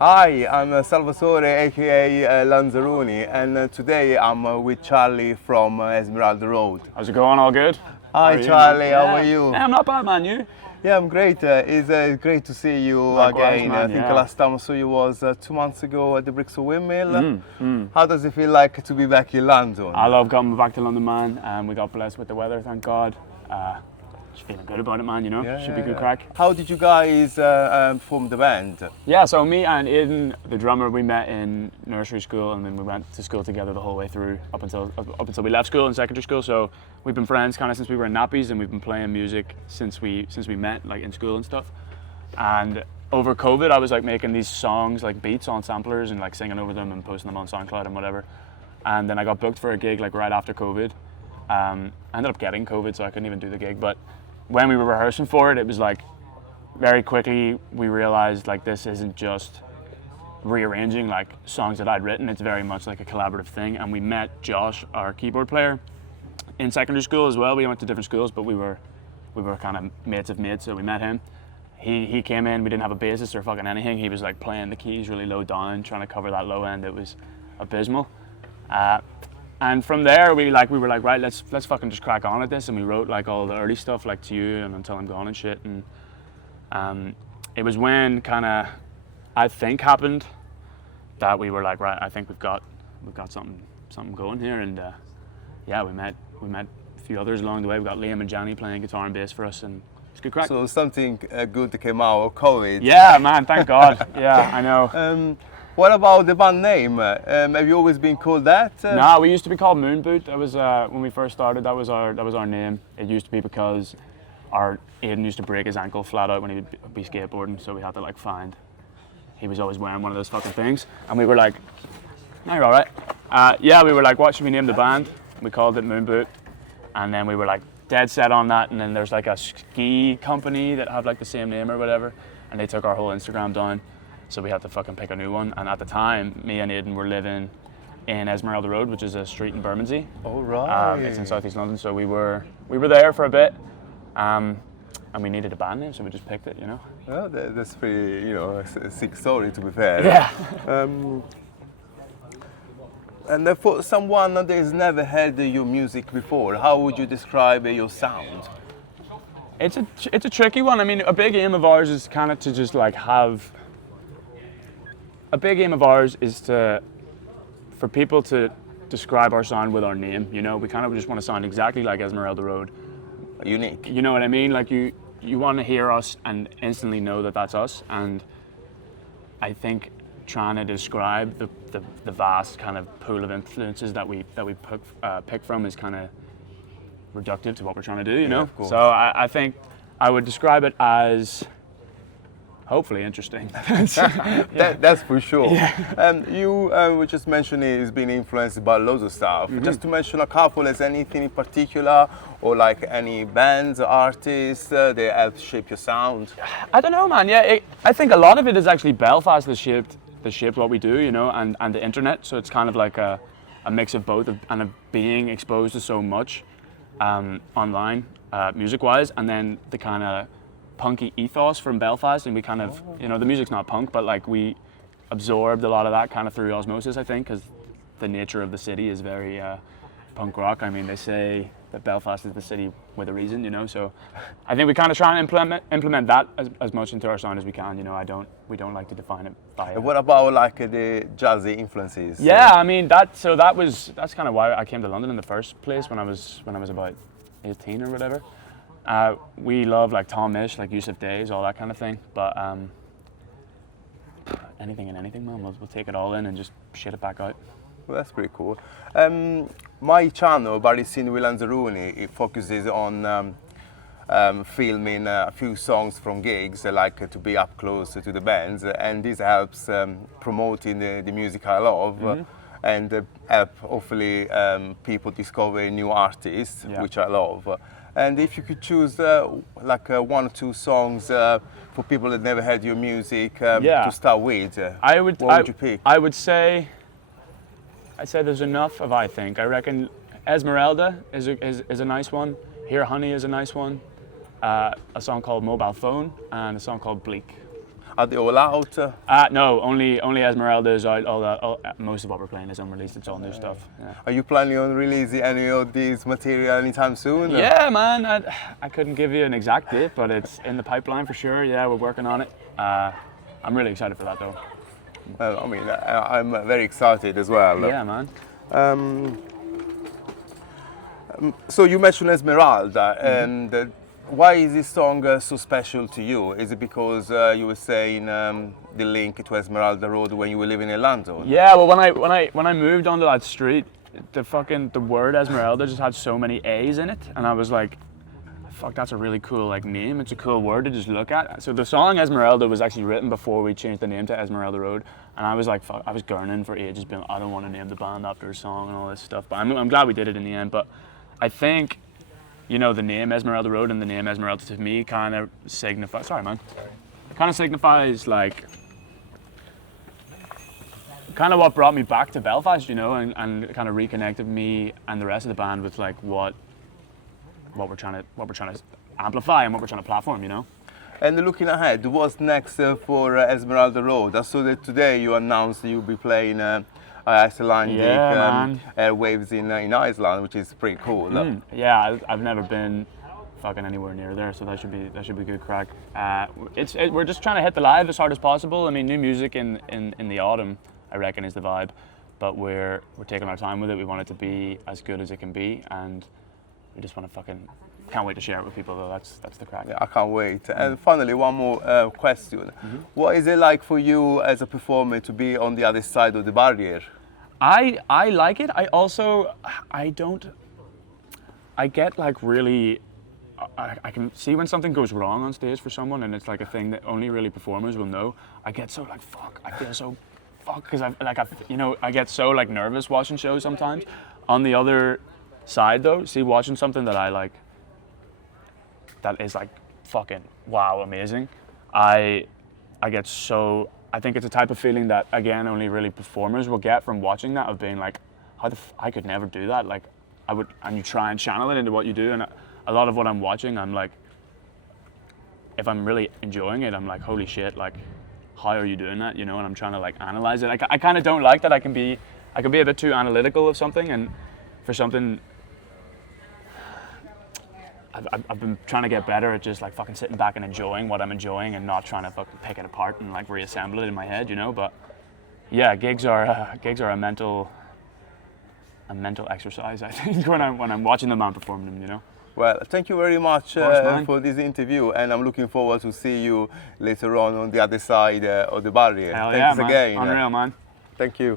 Hi, I'm Salvatore, aka Lanzarooney, and today I'm with Charlie from Esmeralda Road. How's it going? All good? Hi, Charlie, how are you? Yeah, I'm not bad, man. You? Yeah, I'm great. It's great to see you Likewise, again. man, I think yeah. the last time I saw you was 2 months ago at the Brixton Windmill. How does it feel like to be back in London? I love coming back to London, man. We got blessed with the weather, thank God. Just feeling good about it, man. You know, should be good crack. How did you guys form the band? Yeah, so me and Aidan, the drummer, we met in nursery school, and then we went to school together the whole way through up until we left school in secondary school. So we've been friends kind of since we were in nappies, and we've been playing music since we met, like in school and stuff. And over COVID, I was like making these songs, like beats on samplers, and like singing over them and posting them on SoundCloud and whatever. And then I got booked for a gig like right after COVID. I ended up getting COVID, so I couldn't even do the gig. But when we were rehearsing for it, it was like very quickly we realized like this isn't just rearranging like songs that I'd written. It's very much like a collaborative thing. And we met Josh, our keyboard player, in secondary school as well. We went to different schools, but we were kind of mates of mates, so we met him. He came in. We didn't have a bassist or fucking anything. He was like playing the keys really low down, trying to cover that low end. It was abysmal. And from there, we were like, right, let's fucking just crack on at this. And we wrote like all the early stuff, like To You and Until I'm Gone and shit. And it was when kind of I think happened that we were like, right, I think we've got something going here. And yeah, we met a few others along the way. We got Liam and Johnny playing guitar and bass for us, and it's good crack. So something good came out of COVID. Yeah, man, thank God. Yeah, I know. What about the band name? Have you always been called that? No, we used to be called Moonboot. That was when we first started. That was our name. It used to be because our Aidan used to break his ankle flat out when he would be skateboarding, so we had to like find. He was always wearing one of those fucking things, and we were like, "No, you're all right." Yeah, we were like, "What should we name the band?" We called it Moonboot, and then we were like dead set on that. And then there's like a ski company that have like the same name or whatever, and they took our whole Instagram down. So we had to fucking pick a new one. And at the time, me and Aidan were living in Esmeralda Road, which is a street in Bermondsey. Oh, right. It's in southeast London, so we were there for a bit, and we needed a band name, so we just picked it, you know. Well, that's pretty, a sick story, to be fair. Yeah. And for someone that has never heard your music before, how would you describe your sound? It's a tricky one. I mean, a big aim of ours is kind of to just like have. A big aim of ours is for people to describe our sound with our name. You know, we kind of just want to sound exactly like Esmeralda Road. Unique. You know what I mean? Like you want to hear us and instantly know that that's us. And I think trying to describe the vast kind of pool of influences that we pick from is kind of reductive to what we're trying to do. You know. Of course. So I think I would describe it as. Hopefully interesting. That's for sure. Yeah. You were just mentioning it's been influenced by loads of stuff. Mm-hmm. Just to mention a couple, is anything in particular, or like any bands, artists that help shape your sound? I don't know, man. Yeah, I think a lot of it is actually Belfast that shaped what we do, you know, and the internet. So it's kind of like a mix of both, and of being exposed to so much online, music-wise, and then the kind of punky ethos from Belfast, and we kind of, the music's not punk, but like we absorbed a lot of that kind of through osmosis, I think, because the nature of the city is very punk rock. I mean, they say that Belfast is the city with a reason, you know, so I think we kind of try and implement that as much into our sound as we can, you know. We don't like to define it by What about like the jazzy influences? Yeah, I mean, that's kind of why I came to London in the first place when I was about 18 or whatever. We love like Tom Misch, like Yusuf Days, all that kind of thing. But anything and anything, man. We'll take it all in and just shit it back out. Well, that's pretty cool. My channel, Barry Scene with Lanzarooney, it focuses on filming a few songs from gigs, like to be up close to the bands, and this helps promoting the music I love. And help hopefully people discover new artists, which I love. And if you could choose like one or two songs for people that never heard your music to start with, what would you pick? I would say, I'd say there's enough of, I think. I reckon Esmeralda is a nice one. Here Honey is a nice one. A song called Mobile Phone and a song called Bleak. Are they all out? No, only Esmeralda is out. Most of what we're playing is unreleased. It's all new stuff. Yeah. Are you planning on releasing any of these material anytime soon? Yeah, man. I couldn't give you an exact date, but it's in the pipeline for sure. Yeah, we're working on it. I'm really excited for that though. Well, I mean, I'm very excited as well. Yeah, man. So you mentioned Esmeralda, and why is this song so special to you? Is it because you were saying the link to Esmeralda Road when you were living in Lanzarote? Yeah, well, when I moved onto that street, the word Esmeralda just had so many A's in it, and I was like, fuck, that's a really cool like name. It's a cool word to just look at. So the song Esmeralda was actually written before we changed the name to Esmeralda Road, and I was like, fuck, I was gurning for ages, being I don't want to name the band after a song and all this stuff. But I'm glad we did it in the end. But I think, you know, the name Esmeralda Road and the name Esmeralda to me kind of signifies. Sorry, man. Kind of signifies like kind of what brought me back to Belfast, you know, and kind of reconnected me and the rest of the band with like what we're trying to amplify and what we're trying to platform, you know. And looking ahead, what's next for Esmeralda Road? I saw that today you announced you'll be playing Icelandic airwaves in Iceland, which is pretty cool. Yeah, I've never been fucking anywhere near there, so that should be good crack. We're just trying to hit the live as hard as possible. I mean, new music in the autumn, I reckon, is the vibe, but we're taking our time with it. We want it to be as good as it can be, and we just want to can't wait to share it with people though. That's the crack. Yeah, I can't wait. And finally, one more question. What is it like for you as a performer to be on the other side of the barrier? I like it. I get like really, I can see when something goes wrong on stage for someone and it's like a thing that only really performers will know. I get so like, fuck, I feel so fuck, because I get so like nervous watching shows sometimes. On the other side though, see, watching something that I like, that is like fucking wow, amazing. I think it's a type of feeling that again only really performers will get from watching that, of being like, I could never do that. Like I would, and you try and channel it into what you do. And a lot of what I'm watching, I'm like, if I'm really enjoying it, I'm like, holy shit, like, how are you doing that? You know, and I'm trying to like analyze it. I kind of don't like that. I can be a bit too analytical of something, and for something, I've been trying to get better at just like fucking sitting back and enjoying what I'm enjoying and not trying to fucking pick it apart and like reassemble it in my head, you know. But yeah, gigs are a mental exercise, I think, when I'm watching them and performing them, you know. Well, thank you very much for this interview, and I'm looking forward to see you later on the other side of the barrier. Hell Thanks yeah, man. again. Unreal, man. Thank you.